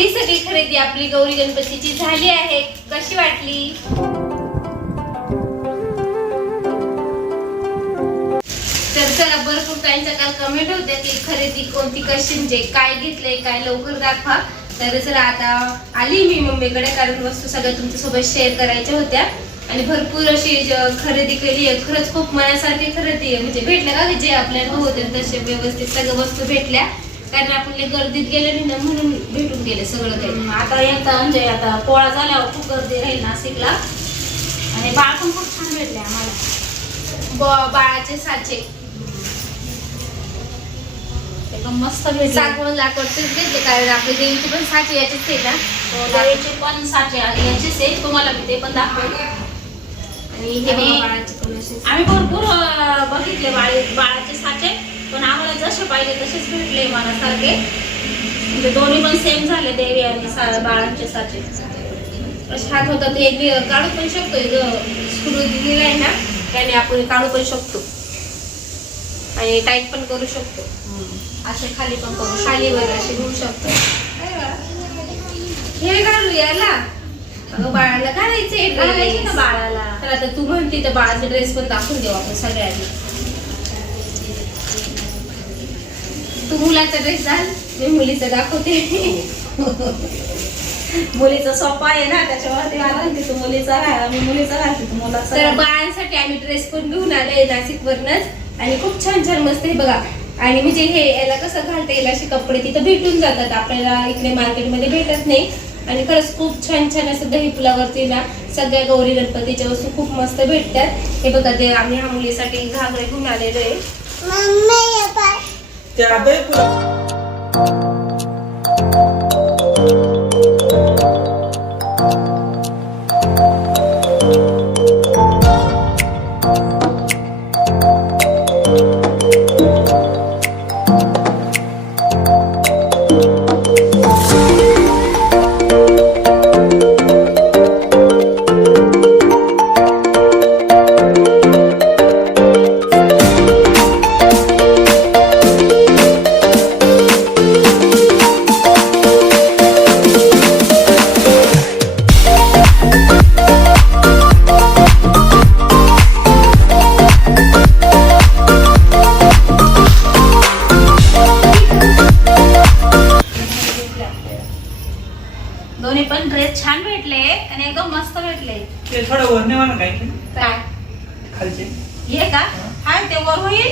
एवढी सगळी खरेदी आपली गौरी गणपतीची झाली आहे. कशी वाटली? तर चला, भरपूर ताईंचा काल कमेंट होत्या की खरेदी कोणती कशी, म्हणजे काय घेतलंय काय लवकर दाखवा. तर चला आता आली मी मम्मीकडे, कारण वस्तू सगळ्या तुमच्यासोबत शेअर करायच्या होत्या आणि भरपूर अशी खरेदी केली आहे. खरंच खूप मनासारखी खरेदी आहे, म्हणजे भेटल्या का जे आपल्याला होते तसे व्यवस्थित सगळ्या वस्तू भेटल्या. कारण आपण गर्दीत गेले नाही ना, म्हणून भेटून गेले सगळं काही. आता येता म्हणजे आता पोळा झाल्यावर खूप गर्दी राहील नाशिकला. आणि बाळ पण खूप छान भेटले आम्हाला. बाळाचे साचे एकदम मस्त भेटले. सागवण लाकडचेच घेतले, कारण आपली देवीची पण साचे याचीच आहे ना. देवीचे पण साचे याचेच आहे, तुम्हाला मी ते पण दाखवते. आणि हे बाळाचे पण असे आम्ही भरपूर बघितले बाळाचे साचे, पण आम्हाला जसे पाहिजे तसेच भेटले मनासारखे. म्हणजे दोन्ही पण सेम झाले, देवी आणि बाळांचे साचे. असे हात होतात, हे काढू पण शकतो. स्क्रू दिलेला आहे ना, त्याने आपण काढू पण शकतो आणि टाईट पण करू शकतो. असे खाली पण करू शकतो, खाली वर असे घेऊ शकतो. हे घालू याला, अगं बाळाला घालायचे ना बाळाला. तर आता तू म्हणते तर बाळाचा ड्रेस पण दाखवून देऊ आपण सगळ्यांनी. तू मुलाचा ड्रेस घाल, मी मुलीचा दाखवते. मुलीचा सोपा आहे ना, त्याच्यावरती घालते तू मुलीचा घाल, मी मुलीचा घालते तू मुलाचा. तर बाळांसाठी आम्ही ड्रेस पण घेऊन आले नाशिक वरनच आणि खूप छान छान मस्त आहे बघा. आणि म्हणजे हे याला कसं घालता येईल असे कपडे तिथं भेटून जातात, आपल्याला इकडे मार्केटमध्ये भेटत नाही. आणि खरंच खूप छान छान असं दही पुलावरती ना सगळ्या गौरी गणपतीच्या वस्तू खूप मस्त भेटतात. हे बघा, ते आम्ही ह्या मुलीसाठी घागरे घेऊन आलेलो आहे. दोन्ही पण ड्रेस छान भेटले आणि एकदम मस्त भेटले. ते थोडं वर नाही म्हणा काय काय खालचे हे का हाय ते वर होईल,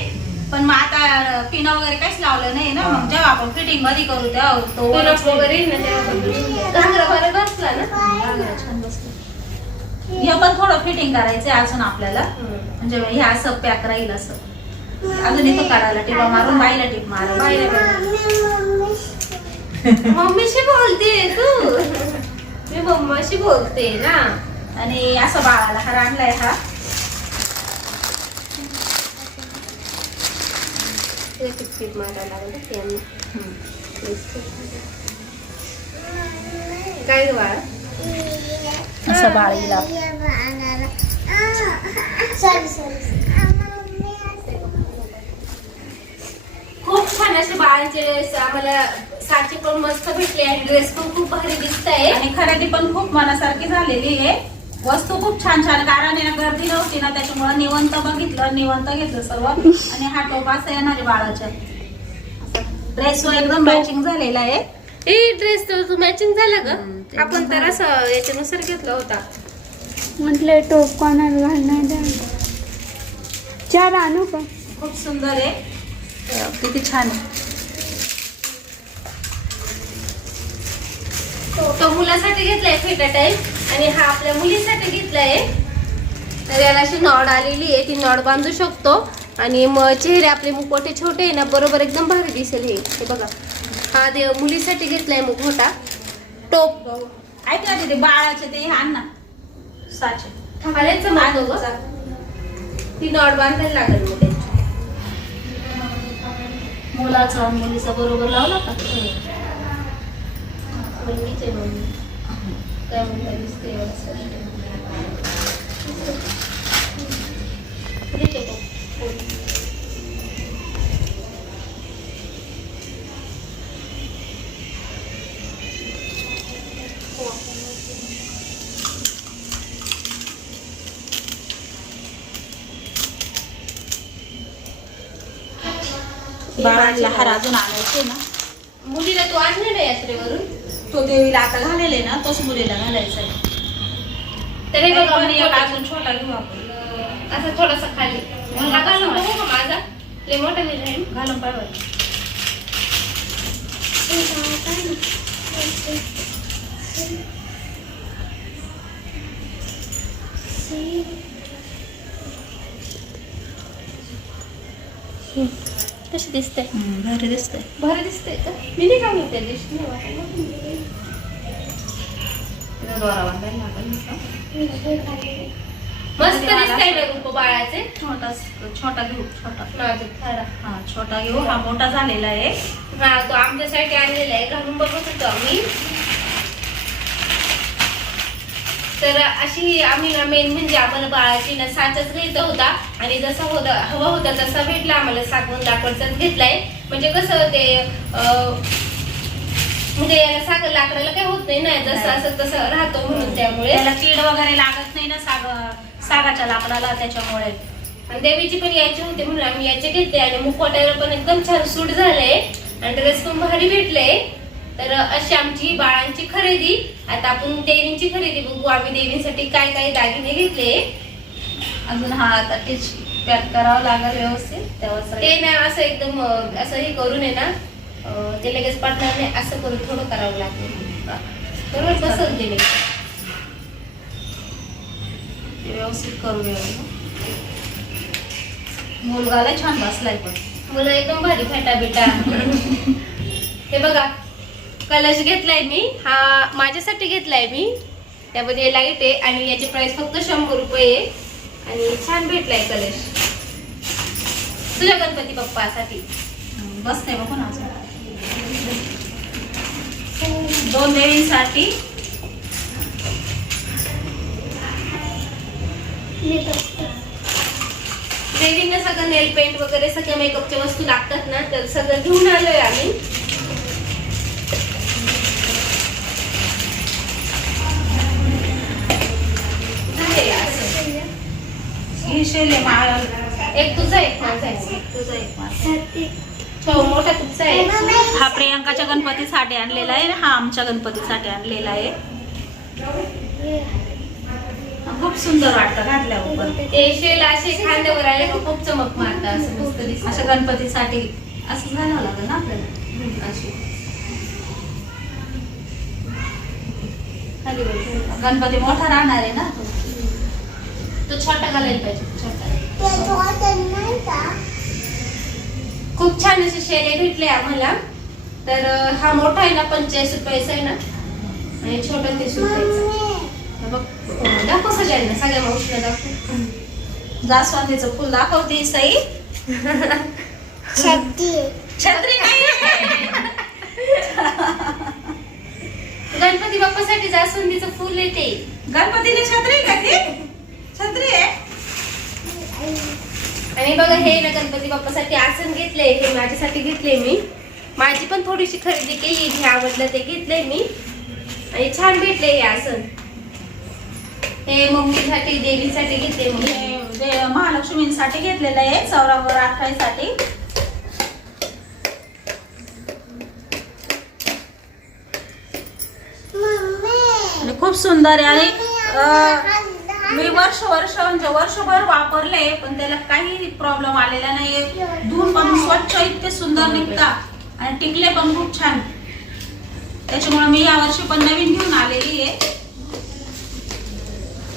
पण मग आता पिन वगैरे काहीच लावलं नाही ना. मग जेव्हा आपण फिटिंग मध्ये करू तेव्हा तो तुलाच वगैरे ना तेव्हा घागरा बरं बसला ना. छान बसलं. हे पण थोडं फिटिंग करायचंय अजून आपल्याला, म्हणजे हे असं पॅक राहील असं. अजून इथं काढायला टिपा मारून बाईला टिप मारायला. मम्मीशी बोलते तू, मी मम्माशी बोलते ना. आणि असं बाळाला हार आणलाय हा. टिप मारायला लागलं काय ग बाळा. असं बाळीला खूप छान असे बाळाचे आम्हाला साचे पण मस्त भेटले आणि ड्रेस पण खूप भारी दिसत आहे. आणि खरेदी पण खूप मनासारखी झालेली आहे. वस्तू खूप छान छान, कारण आहे ना गर्दी नव्हती ना, त्याच्यामुळे निवंत बघितलं, निवंत घेतलं सर्व. आणि हा टोप असा येणार आहे बाळाच्या. ड्रेस एकदम मॅचिंग झालेला आहे. ड्रेस तर तू मॅचिंग झाला ग. आपण तर असं याच्यानुसार घेतला होता. म्हटलं टोप कोणाला घालणार द्या. चार आणू का? खूप सुंदर आहे, किती छान आहे. तो मुलासाठी घेतलाय फेटा टाईप आणि हा आपल्या मुलीसाठी घेतलाय. तर याला अशी नॉड आलेली आहे, ती नॉड बांधू शकतो. आणि मग चेहरे आपले मुखवटे छोटे आहे ना, बरोबर एकदम भारी दिसेल. हे बघा, हा मुलीसाठी घेतलाय मुखवटा टोप. ऐक ना तिथे बाळाचे ते आण ना साचे. थांबायचं मागं ग. ती नॉड बांधायला लागेल मग त्याची. मुलाचा आणि मुलीचा बरोबर लावला का? बहिणीचे मम्मी काय म्हणता दिसते बाळाला हार अजून आणायचे ना, मुलीला तू आणलं ना यात्रेवरून, तो देवीला आता घालेले ना तोच मुलीला घालायचा आहे. तर हे बघा पण एक मोठा- अजून छोटा घेऊ आपण. असं थोडासा खाली हा घालून बघू का माझा, लय मोठा होईल आहे. घालून पाहिजे. कशी दिसते, भारी दिसतंय. भारी दिसते का? मी नाही का त्या दिवशी नाही वाटलं. दोरा बांधायला लागेल नुसतं. मस्त दिसतंय ना रूप बाळाचे. छोटा घेऊ, छोटा. नाजूक थोडा. हा छोटा घेऊ. हा मोठा झालेला आहे. हा तो आमच्यासाठी आणलेला आहे, घालून बघत होतो आम्ही. तर अशी आम्ही ना मेन म्हणजे आम्हाला बाळाची ना साचाच घ्यायचा होता आणि जसा हवा होता तसा भेटला आम्हाला. सागवण लाकडाचाच घेतलाय. म्हणजे कसं ते म्हणजे याला सागर लाकडाला काही होत नाही ना, जसं असं तसं राहतो म्हणून, त्यामुळे त्याला कीड वगैरे लागत नाही ना सागाच्या लाकडाला, त्याच्यामुळे. आणि देवीची पण यायची होते म्हणून आम्ही याचे घेतले आणि मुखवट्याला पण एकदम छान सूट झालंय आणि ड्रेस पण भारी भेटले. तर अशी आमची बाळांची खरेदी. आता आपण देवींची खरेदी बघू. आम्ही देवींसाठी काय काय दागिने घेतले. अजून हा आता टीच पॅक करावं लागेल व्यवस्थित, तेव्हा ते ना असं एकदम असं हे करून आहे ना, ते लगेच पडणार नाही, असं करून थोडं करावं लागेल. बरोबर बसल ते व्यवस्थित करूया. मुलगाला छान बसलाय पण. मला एकदम भारी फेटा बेटा. हे बघा कलश घेतलाय मी, हा माझ्यासाठी घेतलाय मी. त्यामध्ये लाईट आहे आणि याची प्राइस फक्त 100 रुपये आहे आणि छान भेटलाय कलश तुझ्या गणपती बाप्पासाठी. बसते बघ ना. 2 देवींसाठी. देवींना सगळं नेल पेंट वगैरे सगळ्या मेकअपच्या वस्तू लागतात ना, तर सगळं घेऊन आलोय आम्ही. ही शेले माळ. एक तुझा एक माझा आहे. तुझा एक माझा. मोठा तुमचा आहे. हा प्रियंकाच्या गणपतीसाठी आणलेला आहे, हा आमच्या गणपतीसाठी आणलेला आहे. खूप सुंदर वाटतं घातल्यावर पण. ते शेल असे खांद्यावर आले का खूप चमक मारतात, असं मस्त दिसतं. असं गणपतीसाठी असं घालावं लागेल ना आपल्याला. अशी खाली वर. गणपती मोठा राहणार आहे ना तो. तो छोटा घालायला पाहिजे. छोटा खूप छान असे शेले भेटले आम्हाला. तर हा मोठा आहे ना 45 रुपयाचा आहे ना आणि छोटा 30 रुपयाचा. बघ दाखव सगळ्यांना, सगळ्या मावशीला दाखव. जास्वंदीचं फुल दाखवते सई. छत्री नाही. गणपती बाप्पासाठी जास्वंदीचं फुल येते. गणपतीला छत्री का ती? छत्री आहे. आणि बघा हे ना गणपती बाप्पासाठी आसन घेतले, हे माझ्यासाठी घेतले मी. माझी पण थोडीशी खरेदी केली, जे आवडलं ते घेतले मी आणि छान भेटले हे आसन. हे मम्मीसाठी देवीसाठी घेतले मी. हे महालक्ष्मींसाठी घेतलेलं आहे, चौरावर 28 साठी. आणि खूप सुंदर आहे. आणि मी वर्ष म्हणजे वर्षभर वापरले पण त्याला काही प्रॉब्लेम आलेला नाही. धुवून पण स्वच्छ इतके सुंदर निघतात आणि टिकले पण खूप छान. त्याच्यामुळे मी यावर्षी पण नवीन घेऊन आलेली आहे.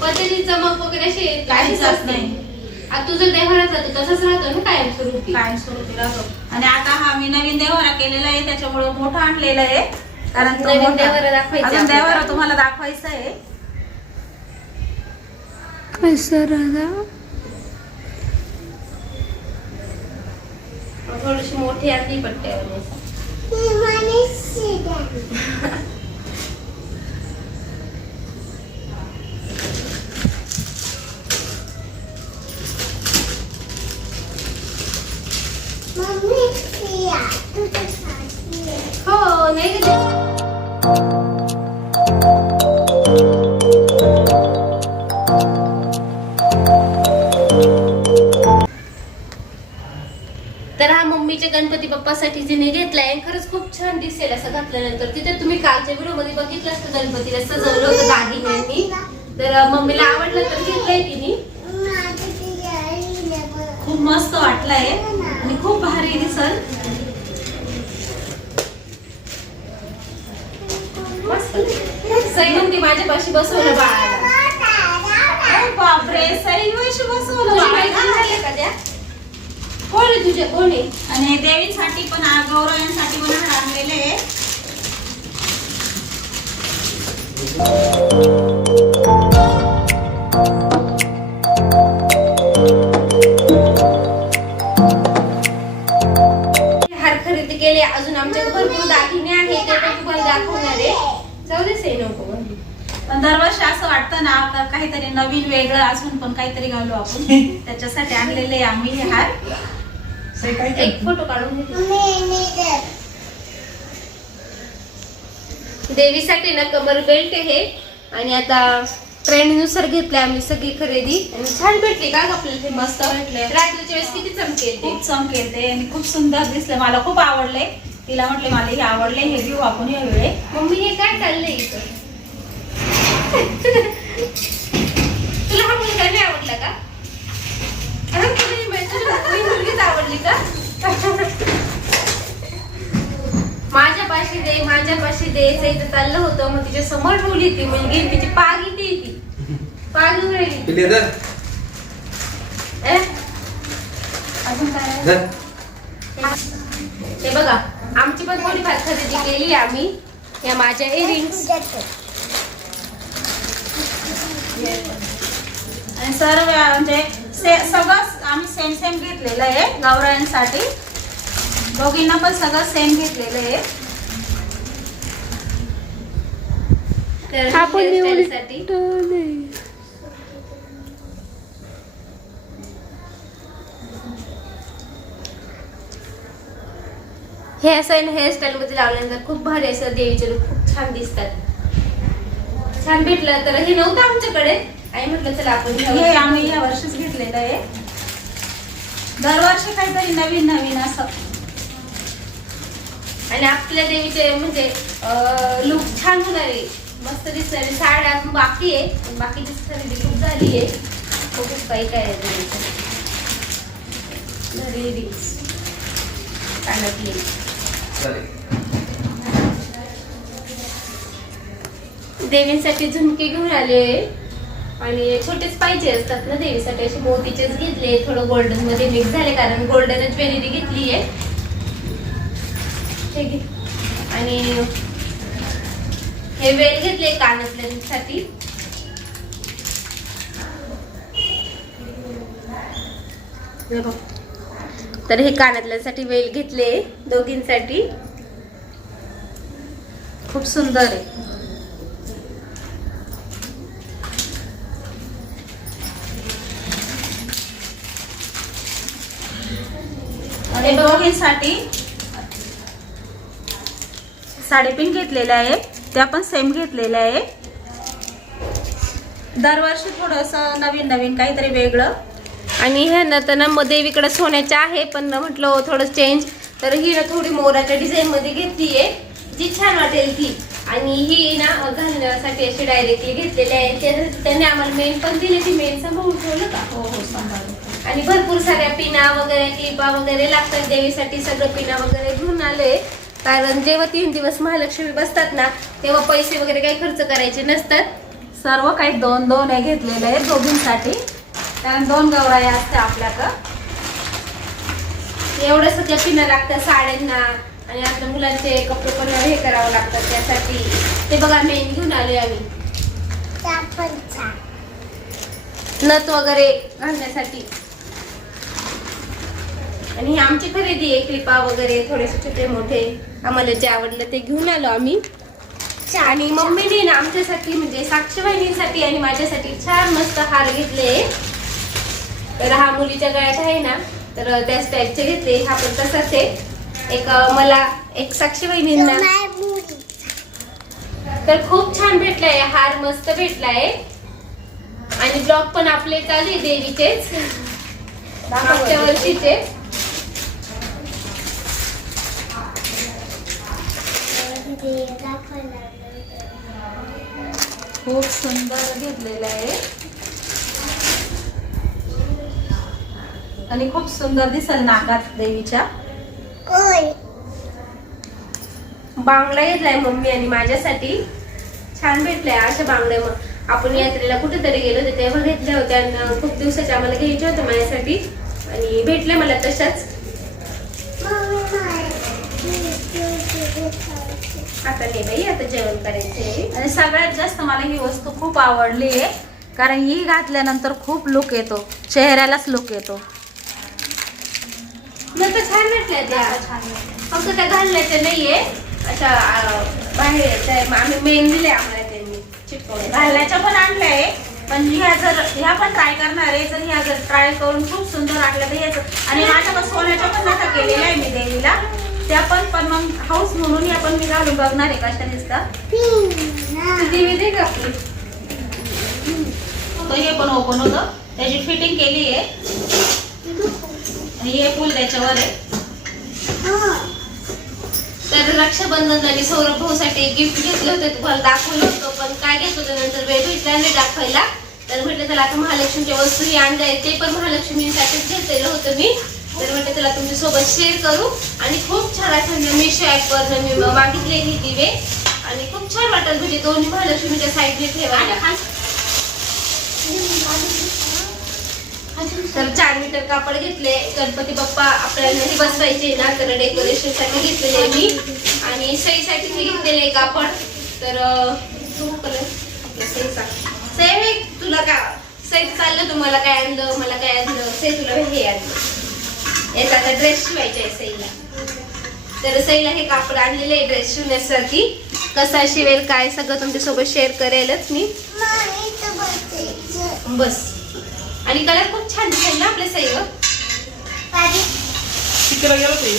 पद्धती चमक वगैरे अशी काहीच जात नाही. आता तू जर देवाला जातो तसंच राहतो ना कायमस्वरूपी. कायमस्वरूपी राहतो. आणि आता हा मी नवीन देवारा केलेला आहे, त्याच्यामुळे मोठा आणलेला आहे. कारण तो नवीन मोठा- देवारा दाखवायचा अजून आपल्याला. देवारा तुम्हाला दाखवायचा आहे. कसं राहा थोडीशी मोठी आणली पट्ट्यावर. हो नाही का? तर हा मम्मीच्या गणपती बाप्पासाठी तिने घेतलाय. खरंच खूप छान दिसेल असं घातल्यानंतर. तिथे तुम्ही कालच्या व्हिडिओ मध्ये बघितलं असतं गणपतीला सजवलं होतं दागिन्यांनी. तर मम्मीला आवडलं तर घेतलंय तिने. खूप मस्त वाटलंय आणि खूप भारी दिसल. सई म्हणते माझ्यापाशी बसवलं बाळाला. बापरे, सई वैशी बसवलं तुझी बाळाला. माहिती झाली का त्या? कोण आहे तुझ्या? कोण आहे? आणि देवीसाठी पण गौरवांसाठी पण हार आणलेले आहे. हार खरेदी केले. अजून आमच्याकडे भरपूर दागिने आहेत ते पण तुम्हाला दाखवणार आहे. जाऊ दे सई नको. पण दरवर्षी असं वाटतं ना आपलं काहीतरी नवीन वेगळं अजून पण काहीतरी घालू आपण. त्याच्यासाठी आणलेले आहे आम्ही हे हार. सई काय एक फोटो काढून घेते. देवीसाठी ना कमर बेल्ट आहे आणि आता ट्रेंड नुसार घेतले आम्ही सगळी खरेदी. आणि छान भेटली का ग आपल्याला? ते मस्त भेटले. रात्रीच्या वेळेस किती चमके खूप चमकेल ते आणि खूप सुंदर दिसले. मला खूप आवडले. तिला म्हटले मला हे आवडले, हे घेऊ आपण या वेळे. मम्मी हे काय चाललंय इथं? तुला हा मुलगा नाही आवडला का? अरे तुला ही मुलगीच आवडली का? माझ्यापाशी दे, माझ्यापाशी दे असं चाललं होतं. मग तिच्या समोर ठेवली ती मुलगी. तिची पाग इथे ती पाग घेऊन राहिली. अजून काय? हे बघा आमची पण थोडीफार खरेदी केली आम्ही. या माझ्या इयरिंग्स आणि सर्व म्हणजे सगळं आम्ही सेम सेम घेतलेलं आहे गौरायांसाठी. दोघींना पण सगळं सेम घेतलेलं आहे. आपण हेअरस्टाईलसाठी. हे असं हेअरस्टाईल मध्ये लावल्यानंतर खूप भारी असं देवीचे लूक खूप छान दिसतात. छान भेटलं तर हे नव्हतं आमच्याकडे. आई म्हटलं चला आपण हे आम्ही या वर्षीच घेतलेलं आहे. दरवर्षी काहीतरी नवीन नवीन असं. आणि आपल्या देवीचे म्हणजे लुक छान होणार आहे. मस्त दिसणार आहे. साड्या अजून बाकी आहे. पण बाकीची खरेदी खूप झाली आहे. खूप काही काय आहे देवीचं. रिंग्स कानातले. देवींसाठी झुमके घेऊन आले आणि छोटेच पाहिजे असतात ना देवीसाठी. असे मोतीचेच घेतले. थोडं गोल्डन मध्ये मिक्स झाले कारण गोल्डन ज्वेलरी घेतली आहे. आणि हे वेल घेतले कानातल्यांसाठी. तर हे कानातल्यांसाठी वेल घेतले दोघींसाठी. खूप सुंदर आहे. आणि दोघींसाठी साडेपिन घेतलेल्या आहे. त्या पण सेम घेतलेल्या आहे. दरवर्षी थोडंसं नवीन नवीन काहीतरी वेगळं. आणि ह्या ना तर ना देवीकडे सोन्याच्या आहे पण म्हटलं थोडं चेंज. तर ही ना थोडी मोराच्या डिझाईन मध्ये घेतली आहे जी छान वाटेल ती. आणि ही ना घालण्यासाठी अशी डायरेक्टली घेतलेली आहे. त्यांनी आम्हाला मेन पण दिली. ती मेन सांभाळून ठेवलं का? हो हो सांभाळून. आणि भरपूर साऱ्या पिना वगैरे क्लिपा वगैरे लागतात देवीसाठी. सगळं पिना वगैरे घेऊन आले कारण जेव्हा 3 दिवस महालक्ष्मी बसतात ना तेव्हा पैसे वगैरे काही खर्च करायचे नसतात. सर्व काही 2-2 हे घेतलेलं आहे दोघींसाठी. कारण 2 गौराया असते आपल्याकडं. एवढं सगळं पिना लागतं साड्यांना. आणि आपल्या मुलांचे कपडे पण हे करावं लागतात त्यासाठी. ते बघा मेन घेऊन आले आम्ही. नथ वगैरे घालण्यासाठी. आणि ही आमची खरेदी आहे. क्लिपा वगैरे थोडेसे छोटे मोठे आम्हाला जे आवडलं ते घेऊन आलो आम्ही. आणि मम्मीने ना आमच्यासाठी म्हणजे साक्षी बहिणींसाठी आणि माझ्यासाठी छान मस्त हार घेतले. तर हा मुलीच्या गळ्यात आहे ना तर त्याच टाईपचे घेतले. हा पण तसाच आहे. एक मला एक साक्षी बहिणींना. तर खूप छान भेटलाय हार. मस्त भेटलाय. आणि ब्लॉग पण आपले चालू आहे देवीचेच मागच्या वर्षीचे. खूप सुंदर घेतलेलं आहे आणि खूप सुंदर दिसेल नाकात देवीच्या. बांगड्या घेतलाय मम्मी आणि माझ्यासाठी. छान भेटलाय अशा बांगड्या. मग आपण यात्रेला कुठेतरी गेलो होते तेव्हा घेतल्या होत्या आणि खूप दिवसाच्या आम्हाला घ्यायच्या होत्या माझ्यासाठी आणि भेटल्या मला तशाच. आता नाही बाई, आता जेवण करायचंय. आणि सगळ्यात जास्त मला ही वस्तू खूप आवडली आहे कारण ही घातल्यानंतर खूप लुक येतो, चेहऱ्यालाच लुक येतो. नंतर छान भेटल्या त्या. फक्त त्या घालण्याच्या नाहीये अशा बाहेर आम्ही मेन दिले आम्हाला त्यांनी चिटकवल्या. घालण्याच्या पण आणल्या आहे पण ह्या पण ट्राय करणार आहे. जर ह्या जर ट्राय करून खूप सुंदर वाटल्या तर ह्याच. आणि माझ्या पण सोन्याच्या पण नका केलेल्या आहे मी देवीला त्या पण मग हाऊस म्हणून या पण मी घालून बघणार आहे कशा दिसतात. देवी दे का आपली. तो हे पण ओपन होतं, त्याची फिटिंग केली आहे आणि हे फुल त्याच्यावर आहे. तर रक्षाबंधन आणि सौरभ भाऊसाठी गिफ्ट घेतलं होतं, तुम्हाला दाखवलं होतं पण काय घेत होतं नंतर वेळ भेटला नाही दाखवायला. तर म्हटलं त्याला आता महालक्ष्मीच्या वस्तूही आणल्या आहेत, ते पण महालक्ष्मीसाठीच घेतलेलं होतं मी. तर म्हटलं त्याला तुमच्यासोबत शेअर करू. आणि खूप छान असं मीशो ॲपवर मी मागितलेली दिवे आणि खूप छान वाटत म्हणजे दोन्ही महालक्ष्मीच्या साईडने ठेवायला. तर 4 मीटर कापड घेतले. गणपती बाप्पा आपल्याला हे बसवायचे ना तर डेकोरेशन साठी घेतलेले आहे मी. आणि सईसाठी मी घेतलेले कापड. तर सई तुला का सई चाललं तुम्हाला काय आणलं मला काय आणलं. सई तुला हे आणलं, याचा आता ड्रेस शिवायचा आहे सईला. तर सईला हे कापड आणलेले आहे ड्रेस शिवण्यासाठी. कसा शिवेल काय सगळं तुमच्यासोबत शेअर करेलच मी. बस. आणि कलर खूप छान दिसेल ना आपल्या सईवर. तिकडे गेलो ते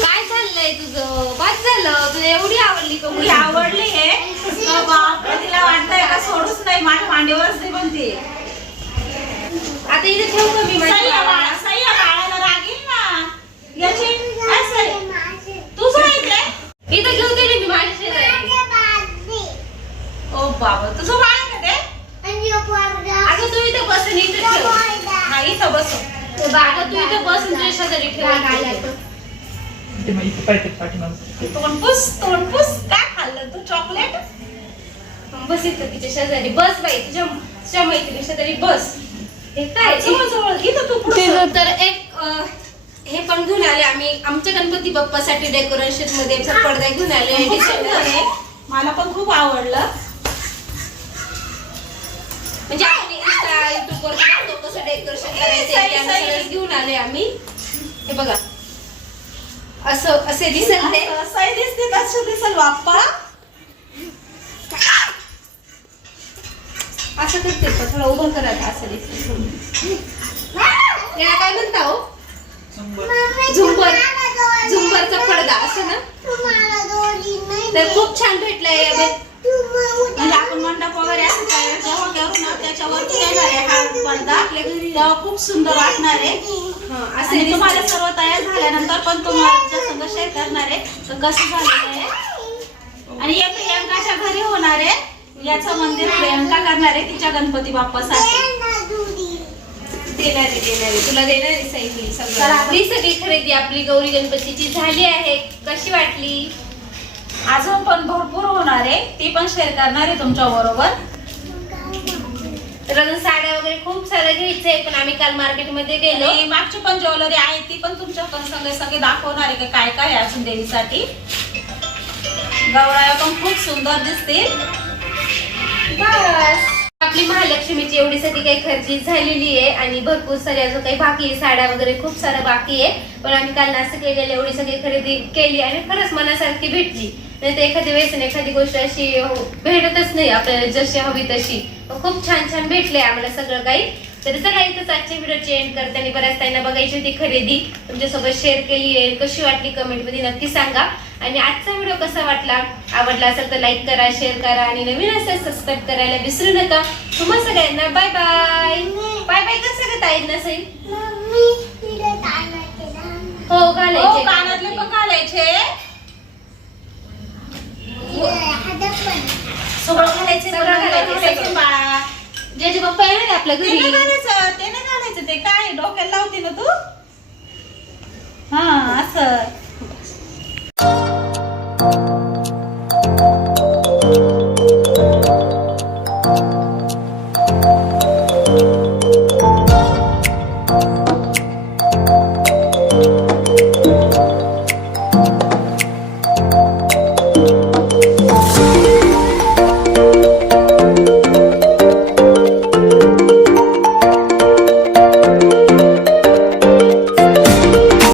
काय चाललंय तुझं. बस झालं तुझं. एवढी आवडली का मुली आवडली आहे बापरे, तिला वाटतंय का सोडूच नाही माझ्या मांडीवरच नाही म्हणते. आता इथे ठेवू का मी माझ्या बाळाला रागील ना याची. तुझं माहिती इथं घेऊ दिली मी माझ्या शेजारी. ओ बाबा तुझं बाळ आहे ते. अगं तू इथं बस आणि इथं ठेव. हा इथं बसव. अगं तू इथं बस आणि तुझ्या शेजारी ठेव. ते मग इथे पाहिजे पाठीमागे. तोंड पुस काय खाल्लं तू चॉकलेट. बस इथं तिच्या शेजारी बस बाई. तुझ्या मैत्रिणी शेजारी बस. हे काय जवळ इथं तू पुढे. तर एक हे पण घेऊन आले आम्ही आमच्या गणपती बाप्पासाठी डेकोरेशन मध्ये पडदा घेऊन आले. खूप सुंदर आहे, मला पण खूप आवडलं. म्हणजे आपण इंस्टा युट्यूब वर बघतो कसं डेकोरेशन करायचं ते आम्ही घेऊन आले आम्ही. हे बघा असे दिसत ते. सही दिसते तसं दिसेल बाप्पा. असं करते का थोडं उभं करा असं दिसत. याला काय म्हणता हो. झुंबरचा पडदा असं ना. तर खूप छान भेटलाय. म्हणजे आपण मंडप वगैरे असं काय जेव्हा करू ना त्याच्यावरती येणार आहे हा पडदा आपल्या घरी तेव्हा खूप सुंदर वाटणार आहे. आणि तुम्हाला सर्व तयार झाल्यानंतर पण तुम्हाला संग शेअर करणार आहे तर कसं झालेलं आहे. आणि हे प्रियंकाच्या घरी होणार आहे. याचं मंदिर प्रियंका करणार आहे तिच्या गणपती बाप्पासाठी. देणारी तुला देणारी सही सगळं. आपली सगळी खरेदी आपली गौरी गणपतीची झाली आहे. कशी वाटली. अजून पण भरपूर होणार आहे ती पण शेअर करणार आहे तुमच्या बरोबर. तर अजून साड्या वगैरे खूप सारं घ्यायचंय पण आम्ही काल मार्केटमध्ये गेलो. आणि मागची पण ज्वेलरी आहे ती पण तुमच्या सगळे दाखवणार आहे काय काय अजून देवीसाठी. गौराया पण खूप सुंदर दिसतील. बस आपली महालक्ष्मीची एवढी सगळी काही खरेदी झालेली आहे आणि भरपूर सारी अजून काही बाकी आहे. साड्या वगैरे खूप सारं बाकी आहे पण आम्ही काल नाशिकला गेले एवढी सगळी खरेदी केली आणि खरंच मनासारखी भेटली. नाही तर एखादी वेळेस एखादी गोष्ट अशी भेटतच नाही आपल्याला जशी हवी तशी. खूप छान छान भेटले आम्हाला सगळं काही. तर चला इथंच आजच्या व्हिडिओची एंड करते. आणि बऱ्याच ताईंना बघायची होती खरेदी तुमच्यासोबत शेअर केली आहे. कशी वाटली कमेंटमध्ये नक्की सांगा. आणि आजचा व्हिडिओ कसा वाटला आवडला असेल तर लाईक करा शेअर करा आणि नवीन असेल सबस्क्राईब करायला विसरू नका. तुम्हा सगळ्यांना बाय बाय. बाय बाय कसं का ताईंना सई. हो हो घालायचे कानातले पण घालायचे. सगळं घालायचं सगळं घालायचं. बाळा. जे पप्पा येणार आहे आपल्या ते घरी. नाही घालायचं ते काय डोक्याला लावते ना तू.